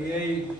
AI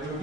IoT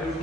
IoT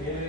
AI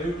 IoT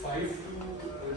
5 to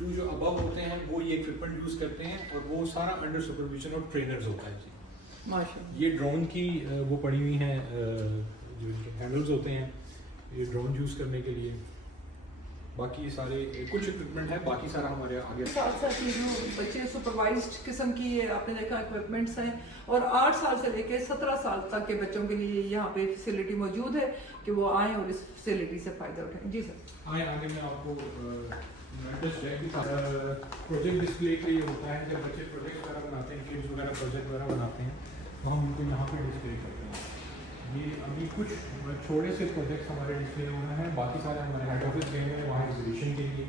2 جو ابو ہوتے ہیں وہ یہ اکوپمنٹ یوز کرتے ہیں اور وہ سارا انڈر سپرویژن آف ٹرینرز ہوتا ہے جی. ماشاءاللہ. یہ ڈرون کی وہ پڑی ہوئی ہیں جو ہینڈلز ہوتے ہیں یہ ڈرون یوز کرنے کے لیے. باقی سارے کچھ اکوپمنٹ ہے, باقی سارا ہمارے آگے. ساتھ ساتھ یہ جو بچے سپروائزڈ قسم کی آپ نے دیکھا اکوپمنٹس ہیں, اور 8 سال سے لے کے 17 سال تک کے بچوں کے لیے یہاں پہ فیسلٹی موجود ہے کہ وہ آئیں اور اس فیسلٹی سے فائدہ اٹھائیں. جی سر. آئیں آگے میں آپ کو پروجیکٹ ڈسپلے کے لیے ہوتا ہے. جب بچے پروجیکٹ وغیرہ بناتے ہیں, کڈس وغیرہ پروجیکٹ وغیرہ بناتے ہیں تو ہم ان کو یہاں پہ ڈسپلے کرتے ہیں. یہ ابھی کچھ چھوٹے سے پروجیکٹس ہمارے ڈسپلے ہو رہے ہیں, باقی سارے ہمارے ہیڈ آفس گئے ہیں وہاں ایگزیبیشن کے لیے.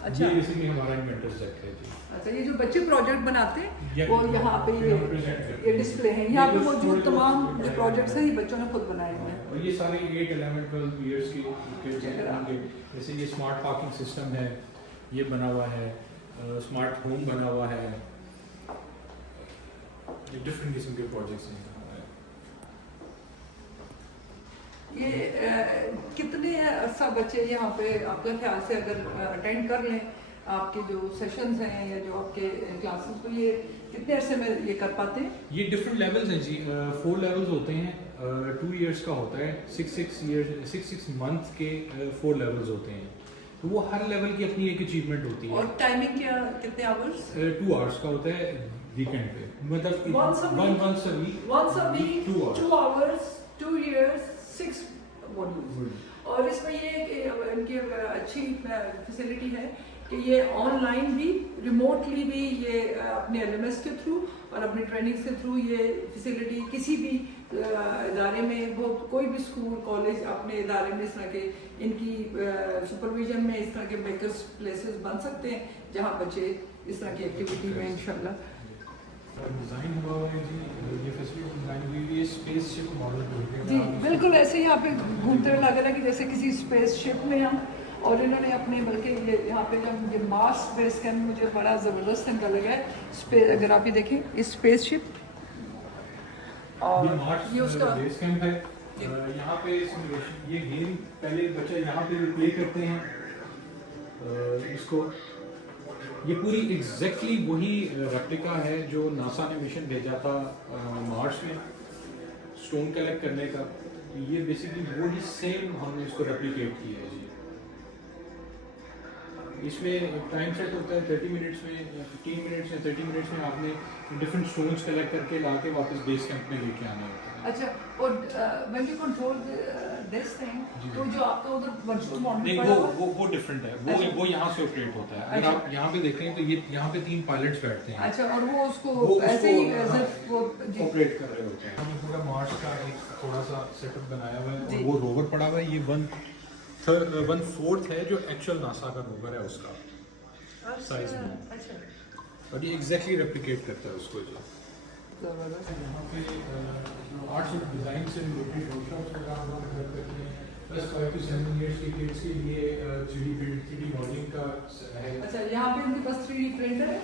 اچھا, یہ بیسیکلی ہمارا انوینٹر سیٹ ہے جی. اچھا, یہ جو بچے پروجیکٹ بناتے ہیں وہ یہاں پہ یہ ڈسپلے ہیں, یہاں پہ موجود تمام جو پروجیکٹس ہیں یہ بچوں نے خود بنائے ہوئے ہیں. اور یہ سارے 8, 11, 12 ایئرس کے جیسے یہ اسمارٹ پارکنگ سسٹم ہے, یہ بنا ہوا ہے, اسمارٹ ہوم بنا ہوا ہے, یہ ڈفرینٹ قسم کے پروجیکٹس ہیں. یہ کتنے عرصہ بچے یہاں پہ آپ کے خیال سے اگر اٹینڈ کر لیں آپ کے جو سیشنز ہیں یا جو آپ کے کلاسز کو, یہ کتنے عرصے میں یہ کر پاتے ہیں؟ یہ ڈفرینٹ لیولز ہیں جی. 4 لیولز ہوتے ہیں, 2 ایئرس کا ہوتا ہے, 6 منتھ کے 4 لیولز ہوتے ہیں. تو وہ ہر لیول کی اپنی ایک اچیومنٹ ہوتی ہے. اور ٹائمنگ کیا کتنے آورس؟ 2 آورس کا ہوتا ہے ویکینڈ پہ, مطلب once a week 2 hours 2 years 6 modules. اور اس میں یہ کہ ان کی اچھی فیسلٹی ہے کہ یہ آن لائن بھی, ریموٹلی بھی, یہ اپنے LMS کے تھرو اور اپنی ٹریننگ کے تھرو یہ فیسلٹی کسی بھی ادارے میں, وہ کوئی بھی اسکول کالج اپنے ادارے میں اس طرح کے ان کی سپرویژن میں اس طرح کے بیکرس پلیسز بن سکتے ہیں جہاں بچے اس طرح کی ایکٹیویٹی میں انشاءاللہ. ڈیزائن ہوا ہوا ہے جی, یہ فیسلٹی ڈیزائن ہوئی ہے اسپیس شپ ماڈل بولتے ہیں جی. بالکل ایسے یہاں پہ گھومتے ہوئے لگ رہا ہے کہ جیسے کسی اسپیس شپ میں ہم, اور انہوں نے اپنے بلکہ یہ یہاں پہ جب یہ مارس بیس کیمپ مجھے بڑا زبردست ان کا لگا ہے. اگر آپ یہ دیکھیں اسپیس شپ, اور یہ اس کا بیس کیمپ ہے. یہاں پہ یہ گیم پہلے بچے یہاں پہ پلے کرتے ہیں اس کو. یہ پوری ایگزیکٹلی وہی ریپلیکا ہے جو ناسا نے مشن بھیجا تھا مارس میں اسٹون کلیکٹ کرنے کا. یہ بیسکلی وہی سیم ہم نے اس کو ریپلیکیٹ کیا ہے جی. اس میں ٹائم سیٹ ہوتا ہے 30 منٹس میں, 15 منٹس میں, 30 منٹس میں آپ نے ڈفرینٹ اسٹونس کلیکٹ کر کے لا کے واپس بیس کیمپ میں لے کے آنا ہوتا ہے. اچھا, اور when you control this thing, تو جو آپ کا ادھر ورچوئل ماڈل نہیں وہ ڈفرینٹ ہے, وہ یہاں سے آپریٹ ہوتا ہے. اگر آپ یہاں پہ دیکھیں تو یہ یہاں پہ 3 پائلٹس بیٹھتے ہیں. اچھا, اور وہ اس کو ایسے ہی وہ آپریٹ کر رہے ہوتے ہیں. ہم نے پورا مارس کا ایک تھوڑا سا سیٹ اپ بنایا ہوا ہے, اور وہ روور پڑا ہوا ہے. یہ 1/4 ہے جو ایکچوئل ناسا کا روور ہے اس کا سائز میں. اچھا, اور یہ ایگزیکٹلی ریپلیکیٹ کرتا ہے اس کو جی. یہاں پہ آرٹس اور ڈیزائن سے ریلیٹڈ ورک شاپس وغیرہ ہم لوگ کرتے ہیں. بس 5 to 7 ایئرس کے کڈس کے لیے 3D ماڈلنگ کا ہے. اچھا, یہاں پہ ان کے پاس 3D پرنٹر ہے.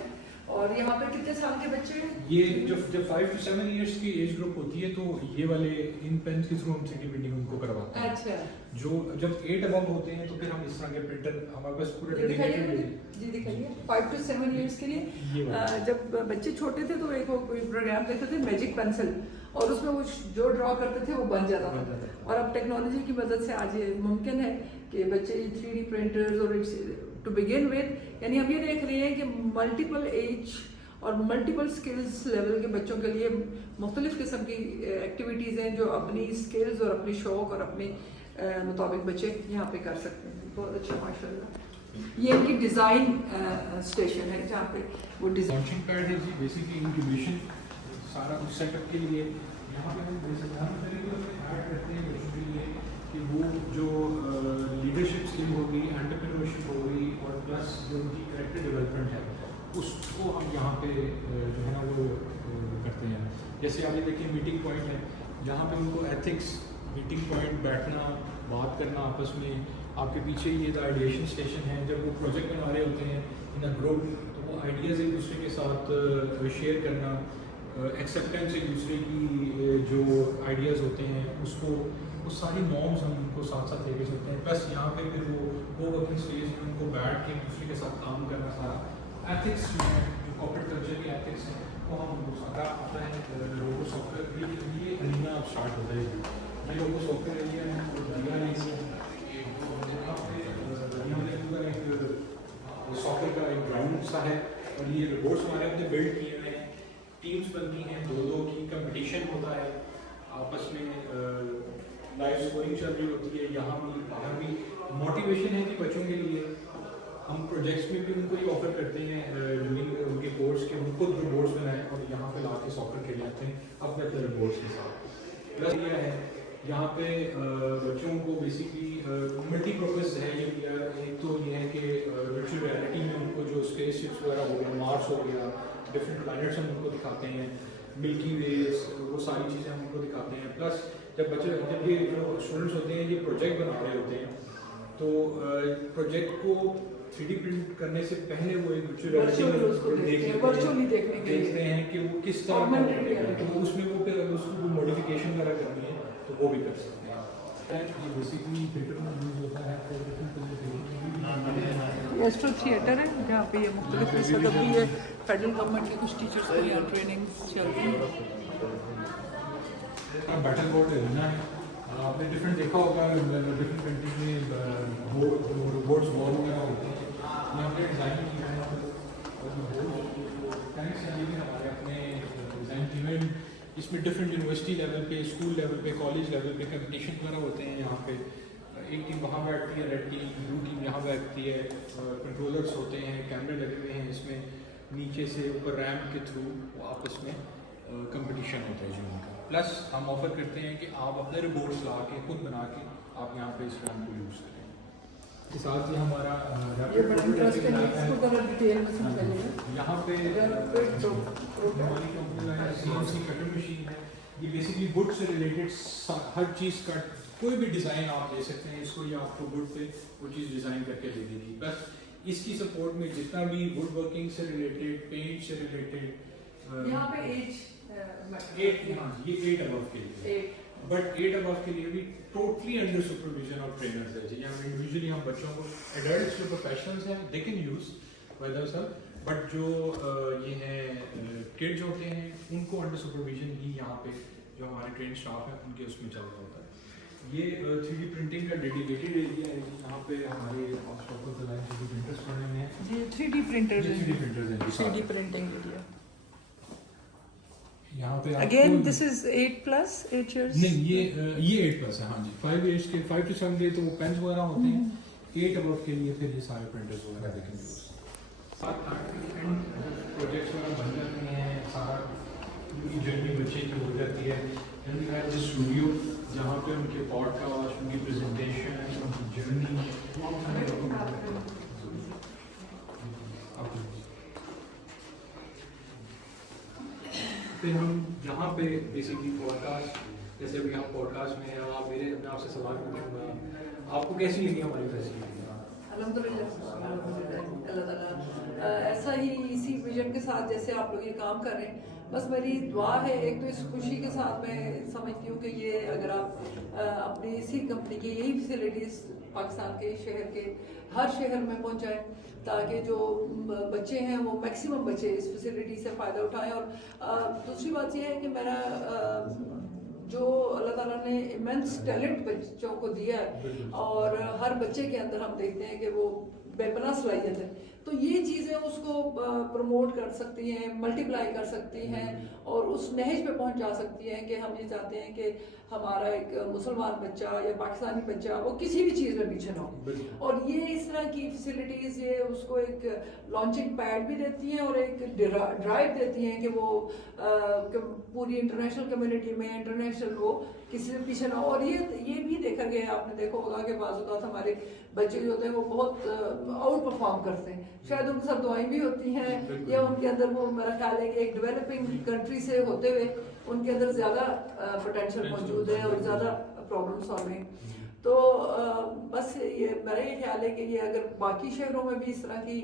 اور یہاں پہ کتنے سال کے بچے ہیں؟ یہ جب 5 to 7 ایئرس کی ایج گروپ ہوتی ہے تو یہ والے ان پینس کے تھرو ہم 3D پرنٹنگ ان کو کرواتے ہیں. اچھا, جو جب 8 ابو ہوتے ہیں تو پھر ہم اس طرح کے پرنٹر ہمارے پاس پورے جی دکھائیے. 5 to 7 ایئرس کے لیے جب بچے چھوٹے تھے تو ایک پروگرام دیکھتے تھے میجک پینسل, اور اس میں وہ جو ڈرا کرتے تھے وہ بن جاتا تھا. اور اب ٹیکنالوجی کی مدد سے آج یہ ممکن ہے کہ بچے 3D پرنٹرز اور ٹو بگن ود, یعنی ہم یہ دیکھ رہے ہیں کہ ملٹیپل ایج اور ملٹیپل سکلز لیول کے بچوں کے لیے مختلف قسم کی ایکٹیویٹیز ہیں جو اپنی سکلز اور اپنی شوق اور اپنے مطابق بچے یہاں پہ کر سکتے ہیں. بہت اچھا ماشاء اللہ. یہ ان کی ڈیزائن اسٹیشن ہے جہاں پہ وہ لانچنگ پیڈ ہے جی. بیسکلی انکیوبیشن سارا کچھ سیٹ اپ کے لیے یہاں پہ ہم ایڈ کرتے ہیں بچوں کے لیے کہ وہ جو لیڈرشپ اسکل ہوگی, انٹرپرینورشپ ہوگی, اور پلس جو ان کی کریکٹر ڈیولپمنٹ ہے اس کو ہم یہاں پہ جو ہے نا وہ کرتے ہیں. جیسے آپ یہ دیکھیں میٹنگ پوائنٹ ہے جہاں پہ ان کو ایتھکس, میٹنگ پوائنٹ, بیٹھنا, بات کرنا آپس میں. آپ کے پیچھے یہ آئیڈیشن اسٹیشن ہے. جب وہ پروجیکٹ بنا رہے ہوتے ہیں ان اے گروپ تو وہ آئیڈیاز ایک دوسرے کے ساتھ شیئر کرنا, ایکسیپٹینس ایک دوسرے کی جو آئیڈیاز ہوتے ہیں اس کو وہ ساری نارمز ہم ان کو ساتھ ساتھ لے کے چلتے ہیں. پلس یہاں پہ پھر وہ ورکنگ اسپیس میں ان کو بیٹھ کے ایک دوسرے کے ساتھ کام کرنا سارا ایتھکس جو ہے جو کارپوریٹ کلچر کے ایتھکس ہیں وہ ہم ان کو سارا آتا ہے. لوگو سافٹ ویئر یہ ارینا اب اسٹارٹ ہوتا ہے. یہ لوگو سافٹ ویئر ایریا ہے اور دیا سافٹ ویئر کا ایک گراؤنڈ سا ہے اور یہ روبوٹس ہمارے اپنے بلڈ کیے ہوئے ہیں. ٹیمس بنتی ہیں, دو کی کمپٹیشن ہوتا ہے آپس میں, لائف اسکورنگ چل رہی ہوتی ہے. یہاں بھی باہر بھی موٹیویشن ہے کہ بچوں کے لیے ہم پروجیکٹس میں بھی ان کو یہ آفر کرتے ہیں ان کے کورس کے, ان خود روبوٹس بنائیں اور یہاں پہ لا کے سافٹ ویئر کھیلاتے ہیں اپنے اپنے روبوٹس کے ساتھ. پلس یہ ہے یہاں پہ بچوں کو بیسکلی ملٹی پرپز ہے یہ کیا. ایک تو یہ ہے کہ ورچوئل ریئلٹی میں ان کو جو اسپیس شپس وغیرہ ہو گیا, مارس ہو گیا, ڈفرینٹ پلانٹس ہم ان کو دکھاتے ہیں, ملکی ویز, وہ ساری چیزیں ہم ان کو دکھاتے ہیں. پلس جب یہ جو اسٹوڈنٹس ہوتے ہیں یہ پروجیکٹ بنا رہے ہوتے ہیں تو پروجیکٹ کو 3D پرنٹ کرنے سے پہلے وہ ایک ورچوئلی دیکھتے ہیں کہ وہ کس طرح تو اس میں وہ پھر اگر اس کو موڈیفکیشن وغیرہ کرنی ہے تو وہ بھی کر سکتے ہیں. ایسٹرو تھیٹر ہے جہاں پہ یہ مختلف مذہب بھی ہے. فیڈرل گورنمنٹ کے کچھ ٹیچرس کو یہاں ٹریننگ چل رہی ہے. بیٹل بورڈ ارینا ہے. آپ نے ڈفرینٹ دیکھا ہوگا ڈفرینٹ کنٹریز میں روبوٹس وار وغیرہ ہوتے ہیں. یہاں پہ ڈیزائن کی ہے ہمارے اپنے ڈیزائن ٹیم ہے. اس میں ڈفرینٹ یونیورسٹی لیول پہ, اسکول لیول پہ, کالج لیول پہ کمپٹیشن وغیرہ ہوتے ہیں. یہاں پہ ایک ٹیم وہاں بیٹھتی ہے, ریڈ ٹیم, بلو ٹیم یہاں بیٹھتی ہے. کنٹرولرس ہوتے ہیں, کیمرے لگے ہوئے ہیں اس میں, نیچے سے اوپر ریمپ کے تھرو وہ آپس میں کمپٹیشن ہوتا ہے جو ان کا. پلس ہم آفر کرتے ہیں کہ آپ اپنے روبوٹس لا کے خود بنا کے آپ یہاں پہ اس ریمپ کو یوز کریں. اس کے ساتھ ہی ہمارا یہاں پہ ہماری کمپنی کا CNC کٹر مشین ہے. یہ بیسکلی وڈ سے ریلیٹڈ ہر چیز کا کوئی بھی ڈیزائن آپ دے سکتے ہیں اس کو, یا آپ کو وڈ پہ وہ چیز ڈیزائن کر کے دے دے گی. بس اس کی سپورٹ میں جتنا بھی وڈ ورکنگ سے ریلیٹڈ, پینٹ سے ریلیٹڈ, یہاں پہ ایج یہ 8 ابو کے لیے, بٹ 8 ابو کے لیے بھی totally under supervision of trainers ہے. یہاں انڈیویجولی ہم بچوں کو, ایڈلٹس جو پروفیشنلز ہیں they can use by them self, but جو یہ ہیں کڈز ہوتے ہیں ان کو انڈر سپرویژن ہی یہاں پہ جو ہمارے ٹرین اسٹاف ہیں ان کے اس میں چل رہا ہوتا ہے. یہ 3D پرنٹنگ کا ڈیڈیکیٹڈ ایریا ہے. یہاں پہ ہمارے 3D پرنٹرز پڑے ہوئے ہیں. جی 3D پرنٹرز ہیں. 3D پرنٹرز ہیں 3D پرنٹنگ ایریا. یہاں پہ اگین دس از 8+ 8 ایئرس. نہیں یہ 8+ ہے. ہاں جی 5 ایئرس کے 5 to 7 کے تو وہ پینس وغیرہ ہوتے ہیں. 8 ابو کے لیے پھر یہ سارے پرنٹرز وغیرہ دیکھیں گے. پروجیکٹس وغیرہ بن جاتے ہیں, سارا جرنی بچے کی ہو جاتی ہے. اسٹوڈیو جہاں پہ ان کے پوڈ کاسٹ, ان کی پریزنٹیشن, ان کی جرنی, پھر ہم یہاں پہ بیسکلی پوڈ کاسٹ, جیسے ابھی آپ پوڈ کاسٹ میں ہیں, آپ میں آپ سے سوال پوچھوں گا, آپ کو کیسی لگی ہماری فیسلٹی؟ الحمدللہ اللہ تعالیٰ ایسا ہی اسی ویژن کے ساتھ جیسے آپ لوگ یہ کام کر رہے ہیں, بس میری دعا ہے. ایک تو اس خوشی کے ساتھ میں سمجھتی ہوں کہ یہ اگر آپ اپنی اسی کمپنی کی یہی فیسلٹیز پاکستان کے شہر کے ہر شہر میں پہنچائیں تاکہ جو بچے ہیں وہ میکسیمم بچے اس فیسلٹی سے فائدہ اٹھائیں. اور دوسری بات یہ ہے کہ میرا جو اللہ تعالیٰ نے ایمنس ٹیلنٹ بچوں کو دیا ہے اور ہر بچے کے اندر ہم دیکھتے ہیں کہ وہ بے پناہ صلاحیت ہے, تو یہ چیزیں اس کو پروموٹ کر سکتی ہیں, ملٹیپلائی کر سکتی ہیں اور اس نہج پہ پہنچا سکتی ہیں کہ ہم یہ چاہتے ہیں کہ ہمارا ایک مسلمان بچہ یا پاکستانی بچہ وہ کسی بھی چیز میں پیچھے نہ ہو. اور یہ اس طرح کی فیسلٹیز یہ اس کو ایک لانچنگ پیڈ بھی دیتی ہیں اور ایک ڈرائیو دیتی ہیں کہ وہ پوری انٹرنیشنل کمیونٹی میں انٹرنیشنل وہ کسی سے پیچھے نہ ہو. اور یہ بھی دیکھا گیا, آپ نے دیکھا ہوگا کہ بعض اوقات ہمارے بچے جو ہوتے ہیں وہ بہت آؤٹ پرفارم کرتے ہیں, شاید ان کے ساتھ دعائیں بھی ہوتی ہیں یا ان کے اندر وہ میرا خیال ہے کہ ایک ڈیولپنگ کنٹری سے ہوتے ہوئے ان کے اندر زیادہ پوٹینشیل موجود ہے اور زیادہ پرابلم سالونگ. تو بس یہ میرا یہ خیال ہے کہ یہ اگر باقی شہروں میں بھی اس طرح کی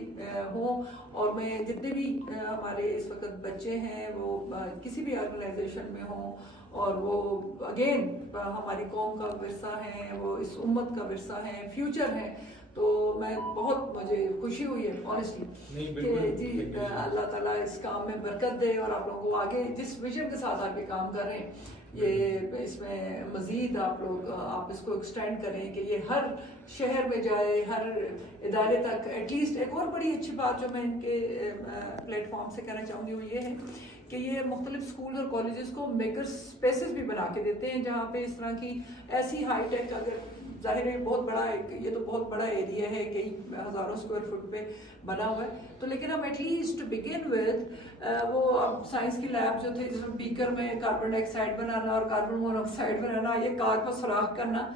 ہوں، اور میں جتنے بھی ہمارے اس وقت بچے ہیں وہ کسی بھی آرگنائزیشن میں ہوں، اور وہ اگین ہماری قوم کا ورثہ ہیں، وہ اس امت کا ورثہ ہیں، فیوچر ہیں، تو میں بہت مجھے خوشی ہوئی ہے آنیسٹلی کہ جی اللہ تعالیٰ اس کام میں برکت دے، اور آپ لوگوں کو آگے جس ویژن کے ساتھ آپ یہ کام کر رہے ہیں یہ اس میں مزید آپ اس کو ایکسٹینڈ کریں کہ یہ ہر شہر میں جائے، ہر ادارے تک ایٹ لیسٹ۔ ایک اور بڑی اچھی بات جو میں ان کے پلیٹ فارم سے کہنا چاہوں گی وہ یہ ہے کہ یہ مختلف اسکول اور کالجز کو میکر اسپیسز بھی بنا کے دیتے ہیں، جہاں پہ اس طرح کی ایسی ہائی ٹیک، اگر ظاہر ہے بہت بڑا یہ تو بہت بڑا ایریا ہے، کئی ہزاروں اسکوائر فٹ پہ بنا ہوا ہے، تو لیکن ہم ایٹ لیسٹ بگن ود وہ اب سائنس کی لیب جو تھے جس میں بیکر میں کاربن ڈائی آکسائڈ بنانا اور کاربن مونوکسائڈ بنانا، یہ کار کو سوراخ کرنا،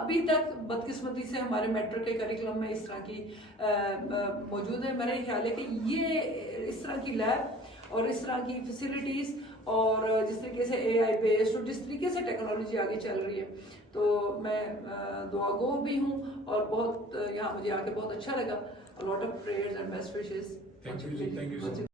ابھی تک بدقسمتی سے ہمارے میٹرک کے کریکولم میں اس طرح کی موجود ہے۔ میرا یہ خیال ہے کہ یہ اس طرح کی لیب اور اس طرح کی فیسلٹیز اور جس طریقے سے اے آئی بیسڈ اور جس طریقے سے ٹیکنالوجی آگے چل رہی ہے، تو میں دعا گو بھی ہوں، اور بہت یہاں مجھے آ کے بہت اچھا لگا۔ Lot of prayers and best wishes. Thank you so much.